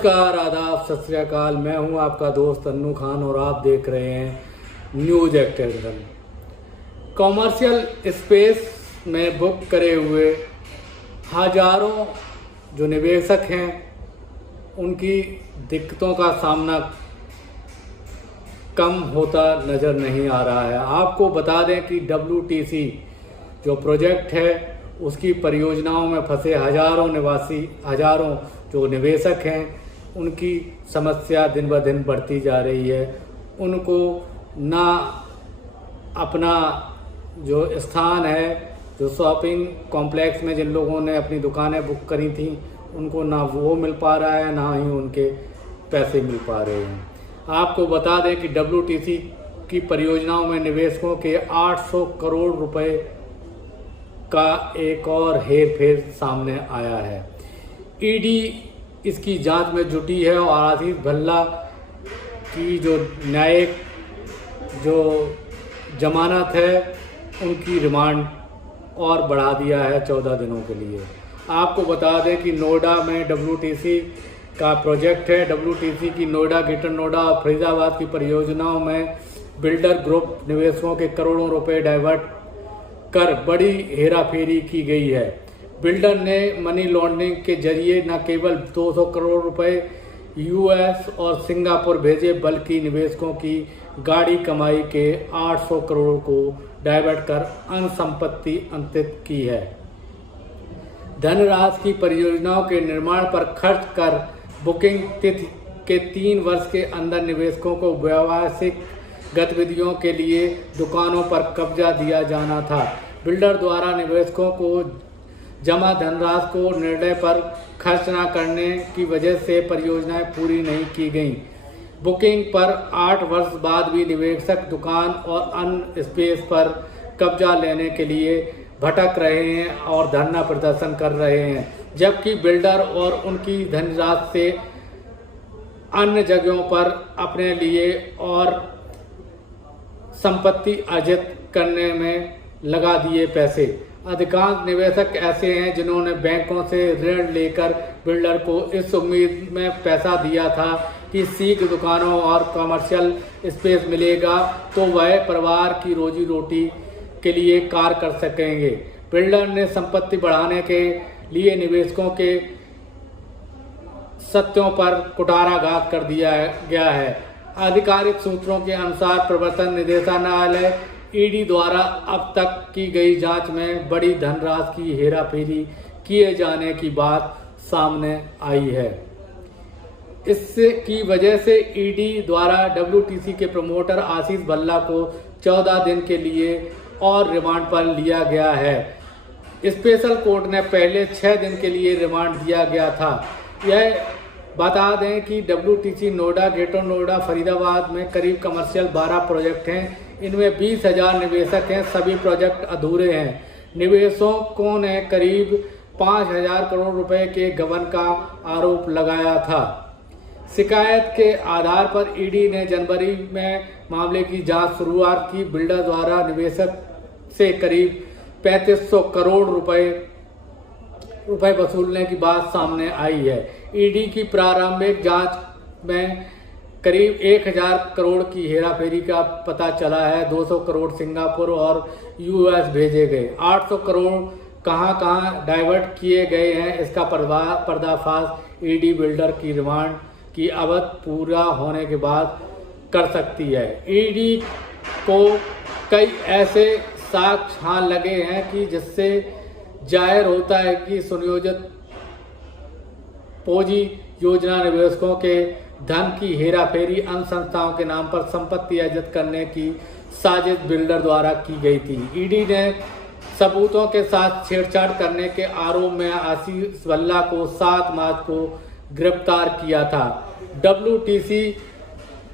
नमस्कार, आदाब, सत श्री अकाल। मैं हूं आपका दोस्त अन्नू खान और आप देख रहे हैं न्यूज एक्टेंशन। कॉमर्शियल स्पेस में बुक करे हुए हजारों जो निवेशक हैं उनकी दिक्कतों का सामना कम होता नज़र नहीं आ रहा है। आपको बता दें कि WTC जो प्रोजेक्ट है उसकी परियोजनाओं में फंसे हजारों जो निवेशक हैं उनकी समस्या दिन ब दिन बढ़ती जा रही है। उनको ना अपना जो स्थान है, जो शॉपिंग कॉम्प्लेक्स में जिन लोगों ने अपनी दुकानें बुक करी थी उनको ना वो मिल पा रहा है, ना ही उनके पैसे मिल पा रहे हैं। आपको बता दें कि WTC की परियोजनाओं में निवेशकों के 800 करोड़ रुपए का एक और हेरफेर सामने आया है। ईडी इसकी जांच में जुटी है और आशीष भल्ला की जो न्यायिक जो जमानत है उनकी रिमांड और बढ़ा दिया है 14 दिनों के लिए। आपको बता दें कि नोएडा में WTC का प्रोजेक्ट है। WTC की नोएडा, ग्रेटर नोएडा और फरीदाबाद की परियोजनाओं में बिल्डर ग्रुप निवेशकों के करोड़ों रुपए डाइवर्ट कर बड़ी हेराफेरी की गई है। बिल्डर ने मनी लॉन्ड्रिंग के जरिए न केवल 200 करोड़ रुपए US और सिंगापुर भेजे बल्कि निवेशकों की गाड़ी कमाई के 800 करोड़ को डाइवर्ट कर अन्य संपत्ति अंतरित की है। धनराशि की परियोजनाओं के निर्माण पर खर्च कर बुकिंग तिथि के 3 वर्ष के अंदर निवेशकों को व्यावसायिक गतिविधियों के लिए दुकानों पर कब्जा दिया जाना था। बिल्डर द्वारा निवेशकों को जमा धनराशि को निर्णय पर खर्च न करने की वजह से परियोजनाएं पूरी नहीं की गईं। बुकिंग पर 8 वर्ष बाद भी निवेशक दुकान और अन्य स्पेस पर कब्जा लेने के लिए भटक रहे हैं और धरना प्रदर्शन कर रहे हैं, जबकि बिल्डर और उनकी धनराशि से अन्य जगहों पर अपने लिए और संपत्ति अर्जित करने में लगा दिए पैसे। अधिकांश निवेशक ऐसे हैं जिन्होंने बैंकों से ऋण लेकर बिल्डर को इस उम्मीद में पैसा दिया था कि शीघ्र दुकानों और कमर्शियल स्पेस मिलेगा तो वह परिवार की रोजी रोटी के लिए कार्य कर सकेंगे। बिल्डर ने संपत्ति बढ़ाने के लिए निवेशकों के सत्यों पर कुठाराघात कर दिया गया है। आधिकारिक सूत्रों के अनुसार प्रवर्तन निदेशालय ईडी द्वारा अब तक की गई जांच में बड़ी धनराशि की हेराफेरी किए जाने की बात सामने आई है। इससे की वजह से ईडी द्वारा WTC के प्रमोटर आशीष भल्ला को 14 दिन के लिए और रिमांड पर लिया गया है। स्पेशल कोर्ट ने पहले 6 दिन के लिए रिमांड दिया गया था। यह बता दें कि WTC नोएडा, ग्रेटर नोएडा, फरीदाबाद में करीब कमर्शियल 12 प्रोजेक्ट हैं। इनमें 20,000 निवेशक हैं। सभी प्रोजेक्ट अधूरे हैं। निवेशकों ने करीब 5,000 करोड़ रुपए के गबन का आरोप लगाया था। शिकायत के आधार पर ईडी ने जनवरी में मामले की जांच शुरुआत की। बिल्डर द्वारा निवेशक से करीब 3500 करोड़ रुपए वसूलने की बात सामने आई है। ईडी की प्रारंभिक जांच में करीब 1,000 करोड़ की हेराफेरी का पता चला है। 200 करोड़ सिंगापुर और US भेजे गए। 800 करोड़ कहां डाइवर्ट किए गए हैं, इसका पर्दाफाश ईडी बिल्डर की रिमांड की अवधि पूरा होने के बाद कर सकती है। ईडी को कई ऐसे साक्ष्य हाथ लगे हैं कि जिससे जाहिर होता है कि सुनियोजित पूंजी योजना निवेशकों के धन की हेराफेरी अन्य संस्थाओं के नाम पर संपत्ति अर्जित करने की साजिश बिल्डर द्वारा की गई थी। ईडी ने सबूतों के साथ छेड़छाड़ करने के आरोप में आशीष भल्ला को 7 मार्च को गिरफ्तार किया था। WTC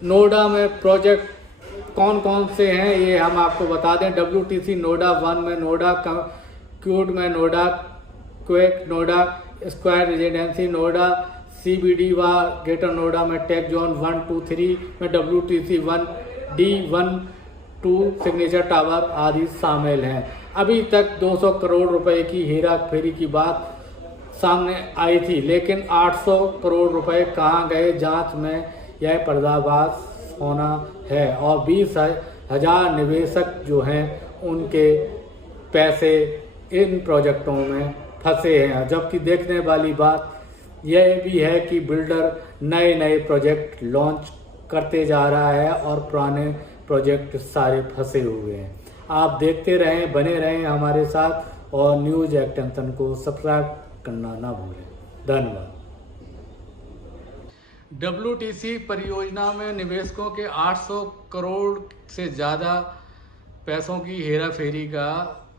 नोएडा में प्रोजेक्ट कौन कौन से हैं ये हम आपको बता दें। WTC नोएडा 1 में नोएडा क्यूट में Noida, quake Noida, square residency Noida, CBD व ग्रेटर नोएडा में टेक जोन 1, 2, 3 में WTC 1D, 1, 2 सिग्नेचर टावर आदि शामिल हैं। अभी तक 200 करोड़ रुपए की हेरा फेरी की बात सामने आई थी, लेकिन 800 करोड़ रुपए कहाँ गए, जांच में यह पर्दाफाश होना है। और 20,000 निवेशक जो हैं उनके पैसे इन प्रोजेक्टों में फंसे हैं। जबकि देखने वाली बात यह भी है कि बिल्डर नए नए प्रोजेक्ट लॉन्च करते जा रहा है और पुराने प्रोजेक्ट सारे फंसे हुए हैं। आप देखते रहें, बने रहें हमारे साथ और न्यूज़ एक्सटेंशन को सब्सक्राइब करना ना भूलें। धन्यवाद। WTC परियोजना में निवेशकों के 800 करोड़ से ज़्यादा पैसों की हेराफेरी का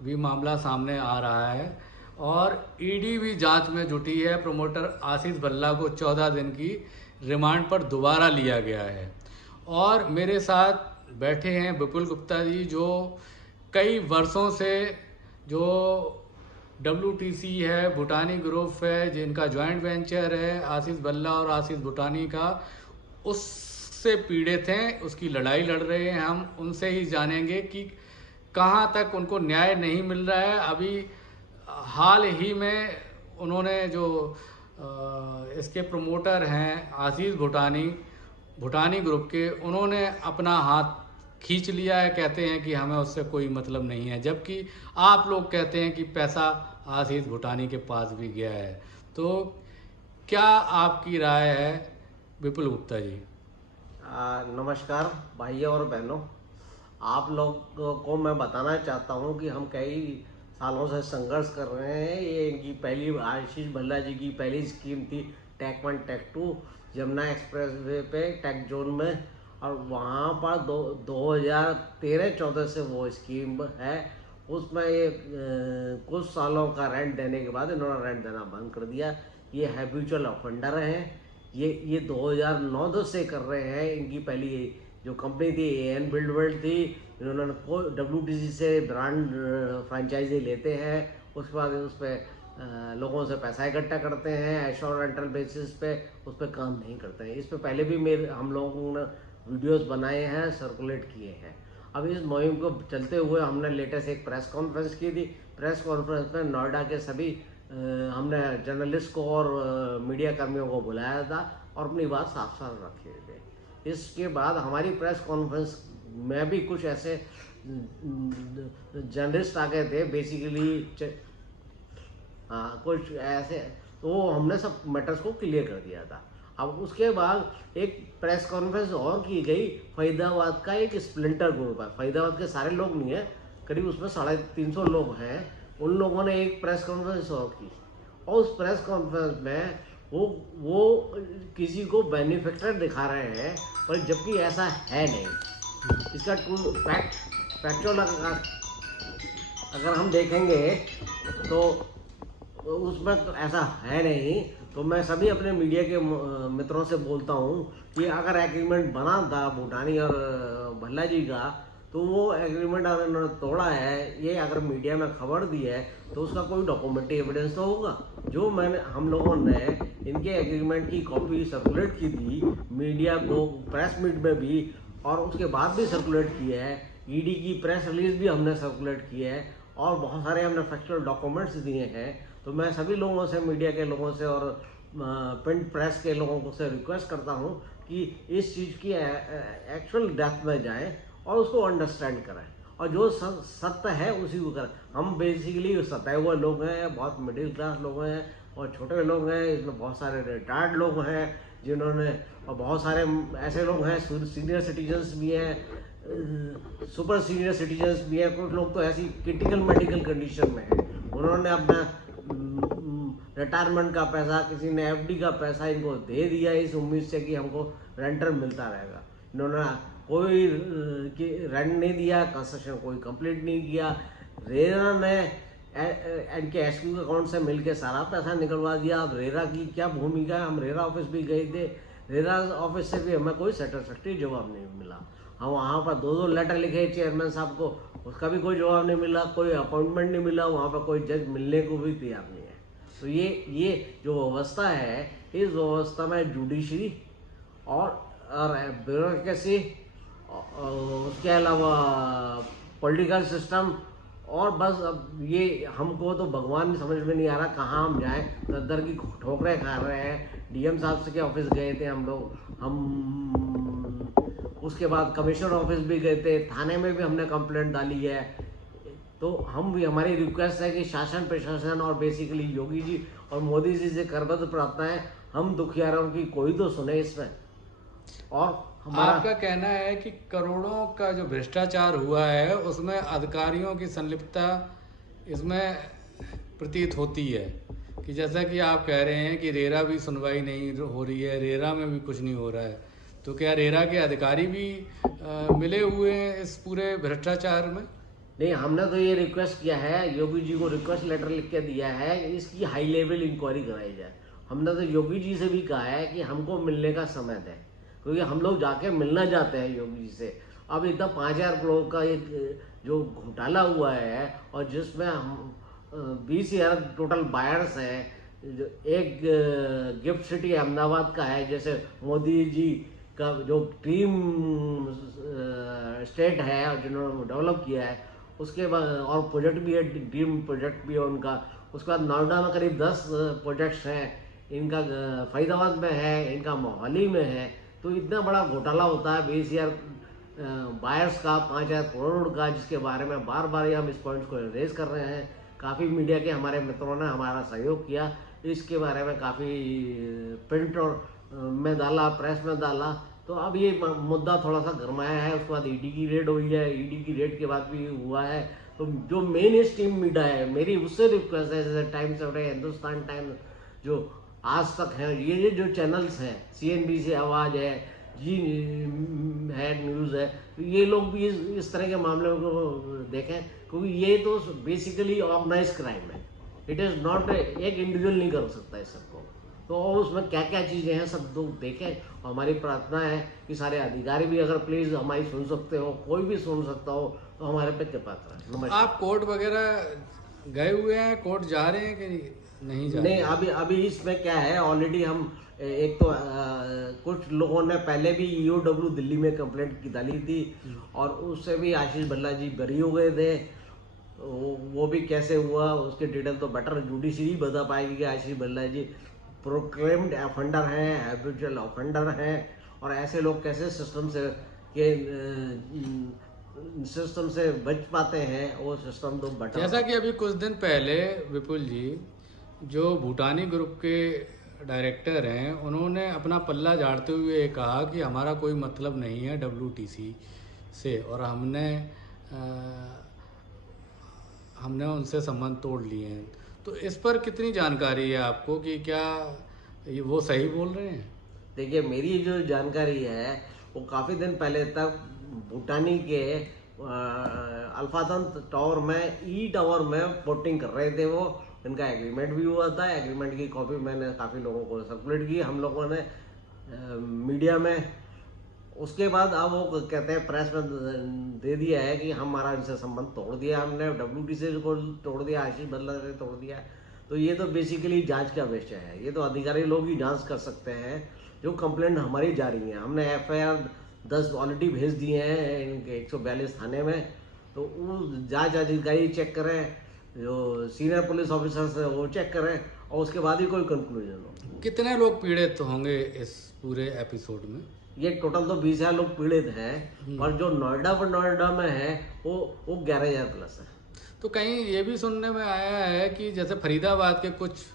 भी मामला सामने आ रहा है और ईडी भी जांच में जुटी है। प्रमोटर आशीष भल्ला को 14 दिन की रिमांड पर दोबारा लिया गया है। और मेरे साथ बैठे हैं विपुल गुप्ता जी, जो कई वर्षों से जो WTC है, भूटानी ग्रुप है, जिनका जॉइंट वेंचर है आशीष भल्ला और आशीष भूटानी का, उससे पीड़ित हैं, उसकी लड़ाई लड़ रहे हैं। हम उनसे ही जानेंगे कि कहाँ तक उनको न्याय नहीं मिल रहा है। अभी हाल ही में उन्होंने जो इसके प्रमोटर हैं आशीष भूटानी ग्रुप के, उन्होंने अपना हाथ खींच लिया है। कहते हैं कि हमें उससे कोई मतलब नहीं है, जबकि आप लोग कहते हैं कि पैसा आशीष भूटानी के पास भी गया है। तो क्या आपकी राय है विपुल गुप्ता जी? नमस्कार भाइयों और बहनों, आप लोग को मैं बताना चाहता हूं कि हम कई सालों से संघर्ष कर रहे हैं। ये इनकी पहली, आशीष भल्ला जी की पहली स्कीम थी tech 1 tech 2 Jamuna expressway पे टेक जोन में, और वहाँ पर 2013-14 से वो स्कीम है। उसमें ये कुछ सालों का रेंट देने के बाद इन्होंने रेंट देना बंद कर दिया। ये हैबिचुअल ऑफेंडर हैं। ये 2009 से कर रहे हैं। इनकी पहली जो कंपनी थी AN बिल्ड वर्ल्ड थी। इन्होंने WTC से ब्रांड फ्रेंचाइजी लेते हैं, उसके बाद उस पर लोगों से पैसा इकट्ठा करते हैं एश्योर रेंटल बेसिस पे, उस पर काम नहीं करते हैं। इस पे पहले भी हम लोगों ने वीडियोस बनाए हैं, सर्कुलेट किए हैं। अब इस मुहिम को चलते हुए हमने लेटेस्ट एक प्रेस कॉन्फ्रेंस की थी। प्रेस कॉन्फ्रेंस में नोएडा के सभी हमने जर्नलिस्ट को और मीडिया कर्मियों को बुलाया था और अपनी बात साफ साफ रखी थी। इसके बाद हमारी प्रेस कॉन्फ्रेंस में भी कुछ ऐसे जर्नलिस्ट आ गए थे, बेसिकली कुछ ऐसे, तो हमने सब मैटर्स को क्लियर कर दिया था। अब उसके बाद एक प्रेस कॉन्फ्रेंस और की गई। फरीदाबाद का एक स्प्लिंटर ग्रुप है, फरीदाबाद के सारे लोग नहीं है, करीब उसमें 350 लोग हैं। उन लोगों ने एक प्रेस कॉन्फ्रेंस और की और उस प्रेस कॉन्फ्रेंस में वो किसी को बेनिफिक्टर दिखा रहे हैं, पर जबकि ऐसा है नहीं। इसका फैक्चुअल अगर हम देखेंगे तो उसमें तो ऐसा है नहीं। तो मैं सभी अपने मीडिया के मित्रों से बोलता हूँ कि अगर एग्रीमेंट बना था भूटानी और भल्ला जी का, तो वो एग्रीमेंट अगर इन्होंने तोड़ा है, ये अगर मीडिया में खबर दी है, तो उसका कोई डॉक्यूमेंट्री एविडेंस तो होगा। जो हम लोगों ने इनके एग्रीमेंट की कॉपी सर्कुलेट की थी मीडिया को, प्रेस मीट में भी, और उसके बाद भी सर्कुलेट की है। ईडी की प्रेस रिलीज भी हमने सर्कुलेट की है और बहुत सारे हमने फैक्चुअल डॉक्यूमेंट्स दिए हैं। तो मैं सभी लोगों से, मीडिया के लोगों से और प्रिंट प्रेस के लोगों से रिक्वेस्ट करता हूं कि इस चीज़ की एक्चुअल डेप्थ में जाएं और उसको अंडरस्टैंड करें और जो सत्य है उसी को करें। हम बेसिकली सताए हुए लोग हैं, बहुत मिडिल क्लास लोग हैं और छोटे लोग हैं। इसमें बहुत सारे रिटायर्ड लोग हैं जिन्होंने, और बहुत सारे ऐसे लोग हैं सीनियर सिटीजन्स भी हैं, सुपर सीनियर सिटीजन्स भी हैं। कुछ लोग तो ऐसी क्रिटिकल मेडिकल कंडीशन में हैं, उन्होंने अपना रिटायरमेंट का पैसा, किसी ने FD का पैसा इनको दे दिया इस उम्मीद से कि हमको रेंटर मिलता रहेगा। इन्होंने कोई रेंट नहीं दिया, कंस्ट्रक्शन कोई कंप्लीट नहीं किया। रेरा ने इनके SQ के अकाउंट से मिलके सारा पैसा निकलवा दिया। अब रेरा की क्या भूमिका है? हम रेरा ऑफिस भी गए थे, रेरा ऑफिस से भी हमें कोई सेटिस्फैक्टरी जवाब नहीं मिला। हम वहाँ पर 2 लेटर लिखे चेयरमैन साहब को, उसका भी कोई जवाब नहीं मिला, कोई अपॉइंटमेंट नहीं मिला, वहाँ पर कोई जज मिलने को भी तैयार नहीं है। तो ये जो व्यवस्था है, इस व्यवस्था में जुडिशरी और ब्यूरोक्रेसी, उसके अलावा पॉलिटिकल सिस्टम और बस अब ये हमको तो भगवान समझ में नहीं आ रहा कहाँ हम जाएं, दर की ठोकरें खा रहे हैं। डीएम साहब से के ऑफिस गए थे हम लोग, हम उसके बाद कमिश्नर ऑफिस भी गए थे, थाने में भी हमने कंप्लेंट डाली है। तो हम भी, हमारी रिक्वेस्ट है कि शासन प्रशासन और बेसिकली योगी जी और मोदी जी से करबद्ध प्रार्थना है, हम दुखियारों की कोई तो सुने इसमें। और हमारा आपका कहना है कि करोड़ों का जो भ्रष्टाचार हुआ है उसमें अधिकारियों की संलिप्तता इसमें प्रतीत होती है, कि जैसा कि आप कह रहे हैं कि रेरा भी सुनवाई नहीं हो रही है, रेरा में भी कुछ नहीं हो रहा है, तो क्या रेरा के अधिकारी भी मिले हुए हैं इस पूरे भ्रष्टाचार में? नहीं, हमने तो ये रिक्वेस्ट किया है, योगी जी को रिक्वेस्ट लेटर लिख के दिया है कि इसकी हाई लेवल इंक्वायरी कराई जाए। हमने तो योगी जी से भी कहा है कि हमको मिलने का समय दें, क्योंकि हम लोग जाके मिलना चाहते हैं योगी जी से। अब इतना 5,000 करोड़ का एक जो घोटाला हुआ है और जिसमें हम 20,000 टोटल बायर्स हैं, जो एक गिफ्ट सिटी अहमदाबाद का है, जैसे मोदी जी का जो ड्रीम स्टेट है और जिन्होंने डेवलप किया है, उसके बाद और प्रोजेक्ट भी है, ड्रीम प्रोजेक्ट भी है उनका। उसके बाद नोएडा में करीब 10 प्रोजेक्ट्स हैं, इनका फरीदाबाद में है, इनका मोहाली में है। तो इतना बड़ा घोटाला होता है 20,000 बायर्स का, 5,000 करोड़ का, जिसके बारे में बार बार हम इस पॉइंट को रेज कर रहे हैं। काफ़ी मीडिया के हमारे मित्रों ने हमारा सहयोग किया, इसके बारे में काफ़ी प्रिंट और में डाला, प्रेस में डाला। तो अब ये मुद्दा थोड़ा सा गरमाया है। उसके बाद ईडी की रेड हुई है, ईडी की रेड के बाद भी हुआ है। तो जो मेन स्ट्रीम मीडिया है, मेरी उससे रिक्वेस्ट है, जैसे times of India, Hindustan times, जो आज तक है, ये जो चैनल्स हैं, CNBC आवाज़ है, जी है, न्यूज़ है, तो ये लोग भी इस तरह के मामलों को देखें, क्योंकि ये तो बेसिकली ऑर्गेनाइज क्राइम है। इट इज़ नॉट, एक इंडिविजुअल नहीं कर सकता इस सबको। तो उसमें क्या क्या चीज़ें हैं सब लोग देखें। और हमारी प्रार्थना है कि सारे अधिकारी भी अगर प्लीज़ हमारी सुन सकते हो, कोई भी सुन सकता हो, तो हमारे पे कृपा करें। नमस्कार। आप कोर्ट वगैरह गए हुए हैं, कोर्ट जा रहे हैं कि नहीं जा रहे नहीं, हैं? अभी इसमें क्या है, ऑलरेडी हम एक तो कुछ लोगों ने पहले भी EOW दिल्ली में कंप्लेंट की डाली थी, और उससे भी आशीष भल्ला जी बरी हो गए थे। वो भी कैसे हुआ उसके डिटेल तो बेटर जुडिशरी बता पाएगी कि आशीष भल्ला जी प्रोक्लेम्ड ऑफेंडर हैं, हैबिचुअल ऑफेंडर हैं, और ऐसे लोग कैसे सिस्टम से बच पाते हैं। वो सिस्टम तो बेटर, जैसा कि अभी कुछ दिन पहले विपुल जी, जो भूटानी ग्रुप के डायरेक्टर हैं, उन्होंने अपना पल्ला झाड़ते हुए कहा कि हमारा कोई मतलब नहीं है WTC से, और हमने उनसे संबंध तोड़ लिए हैं। तो इस पर कितनी जानकारी है आपको कि क्या वो सही बोल रहे हैं? देखिए, मेरी जो जानकारी है वो काफ़ी दिन पहले तक भूटानी के अल्फातन टावर में, टावर में पोर्टिंग कर रहे थे वो। इनका एग्रीमेंट भी हुआ था, एग्रीमेंट की कॉपी मैंने काफ़ी लोगों को सर्कुलेट की, हम लोगों ने मीडिया में। उसके बाद अब वो कहते हैं प्रेस में दे दिया है कि हमारा इनसे संबंध तोड़ दिया, हमने WTC को तोड़ दिया, आशीष भल्ला ने तोड़ दिया। तो ये तो बेसिकली जांच का विषय है, ये तो अधिकारी लोग ही जांच कर सकते हैं। जो कंप्लेंट हमारी जा रही है, हमने FIR 10 ऑलरेडी भेज दिए हैं इनके 142 थाने में। तो वो जांच अधिकारी चेक करें, जो सीनियर पुलिस ऑफिसर्स है वो चेक करें, और उसके बाद ही कोई कंक्लूजन हो। कितने लोग पीड़ित होंगे इस पूरे एपिसोड में? ये टोटल तो 20,000 लोग पीड़ित हैं, और जो नोएडा में है वो 11,000 प्लस है। तो कहीं ये भी सुनने में आया है कि जैसे फरीदाबाद के कुछ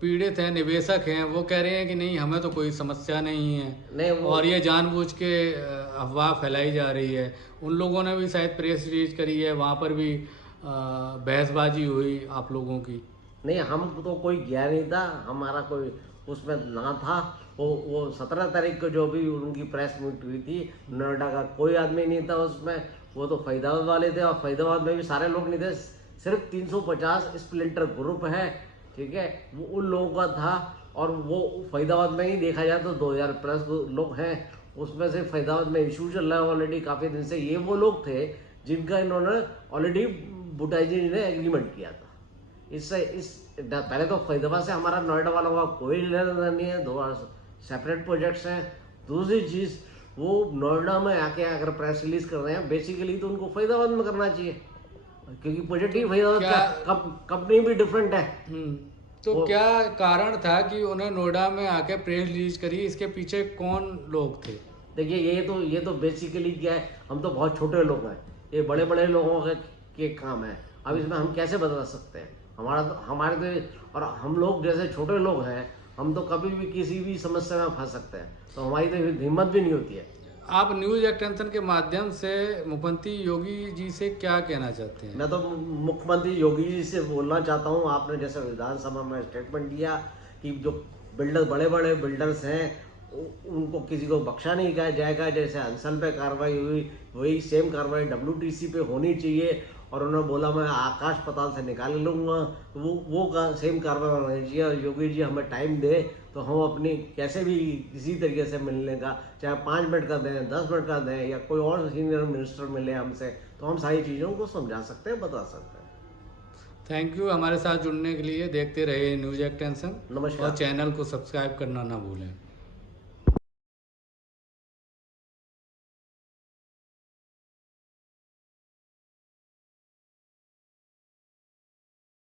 पीड़ित हैं, निवेशक हैं, वो कह रहे हैं कि नहीं, हमें तो कोई समस्या नहीं है, नहीं, और ये जानबूझ के अफवाह फैलाई जा रही है। उन लोगों ने भी शायद प्रेस रिलीज करी है, वहाँ पर भी बहसबाजी हुई आप लोगों की। नहीं, हम तो कोई गया नहीं था, हमारा कोई उसमें ना था। वो 17 तारीख को जो भी उनकी प्रेस मीट हुई थी, नोएडा का कोई आदमी नहीं था उसमें। वो तो फरीदाबाद वाले थे, और फरीदाबाद में भी सारे लोग नहीं थे, सिर्फ 350 स्प्लिंटर ग्रुप है, ठीक है, वो उन लोगों का था। और वो फरीदाबाद में ही देखा जाए तो 2,000 प्लस लोग हैं। उसमें से फरीदाबाद में इशू चल रहा है ऑलरेडी काफ़ी दिन से। ये वो लोग थे जिनका इन्होंने ऑलरेडी भूटानी जी ने एग्रीमेंट किया था। पहले तो फरीदाबाद से हमारा नोएडा वालों का कोई लेना नहीं है, 2 सेपरेट प्रोजेक्ट्स हैं। दूसरी चीज़, वो नोएडा में आके अगर प्रेस रिलीज कर रहे हैं, बेसिकली तो उनको फरीदाबाद में करना चाहिए। क्योंकि प्रोजेक्ट ही वही क्या- कंपनी भी डिफरेंट है। तो वो- क्या कारण था कि उन्हें नोएडा में आके प्रेस रिलीज करी? इसके पीछे कौन लोग थे? देखिए ये तो बेसिकली क्या है, हम तो बहुत छोटे लोग हैं, ये बड़े बड़े लोगों के काम है। अब इसमें हम कैसे बदल सकते हैं? हमारे तो, और हम लोग जैसे छोटे लोग हैं, हम तो कभी भी किसी भी समस्या में फंस सकते हैं, तो हमारी तो हिम्मत भी नहीं होती है। आप न्यूज एक्सटेंशन के माध्यम से मुख्यमंत्री योगी जी से क्या कहना चाहते हैं? मैं तो मुख्यमंत्री योगी जी से बोलना चाहता हूँ, आपने जैसे विधानसभा में स्टेटमेंट दिया कि जो बिल्डर बड़े बड़े बिल्डर्स हैं उनको किसी को बख्शा नहीं जाएगा। जैसे अंसल पे कार्रवाई हुई वही सेम कार्रवाई WTC पे होनी चाहिए, और उन्होंने बोला मैं आकाश पाताल से निकाल लूँगा, वो सेम कार्रवाई होनी चाहिए। और योगी जी हमें टाइम दे तो हम अपनी कैसे भी किसी तरीके से मिलने का, चाहे 5 मिनट का दें, 10 मिनट का दें, या कोई और सीनियर मिनिस्टर मिले हमसे, तो हम सारी चीज़ों को समझा सकते हैं, बता सकते हैं। थैंक यू हमारे साथ जुड़ने के लिए। देखते रहिए न्यूज एक्सटेंशन नमस्कार। और चैनल को सब्सक्राइब करना ना भूलें।